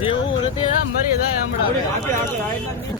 જેવું નથી મરી જાય હમણાં.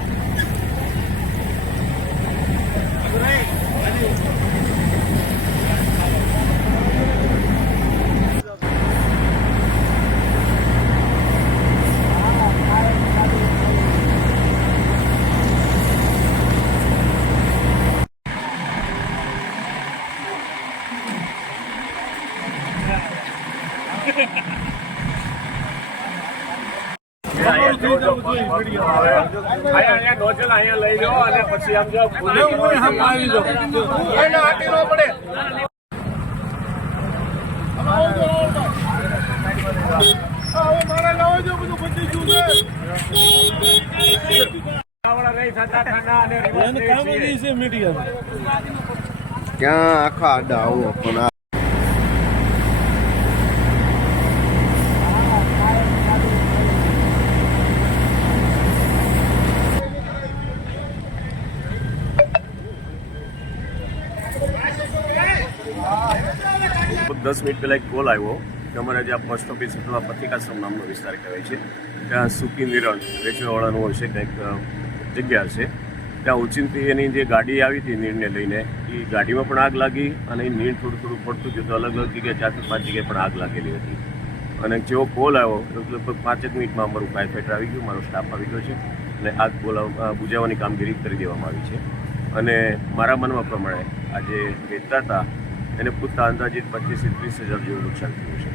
ક્યાં આખા આડા આવો દસ મિનિટ પહેલાં એક કોલ આવ્યો કે અમારે જે આ પોસ્ટ ઓફિસ અથવા પથિકાશ્રમ નામનો વિસ્તાર કહેવાય છે. ત્યાં સૂકી નિરણ વેચવાવાળાનું હોય છે કંઈક જગ્યા છે. ત્યાં ઓચિંતી એની જે ગાડી આવી હતી નીરને લઈને, એ ગાડીમાં પણ આગ લાગી અને એ નીર થોડું થોડું પડતું ગયું તો અલગ અલગ જગ્યાએ ચારથી પાંચ જગ્યાએ પણ આગ લાગેલી હતી. અને જેવો કોલ આવ્યો લગભગ પાંચેક મિનિટમાં અમારું ફાયર ફાઈટર આવી ગયું, મારો સ્ટાફ આવી ગયો છે અને આગ બોલાવ બુજાવવાની કામગીરી કરી દેવામાં આવી છે. અને મારા મનમાં પ્રમાણે આજે વેચતા હતા એને પૂરતા અંદાજિત પચીસથી ત્રીસ હજાર જેવું નુકસાન થયું છે.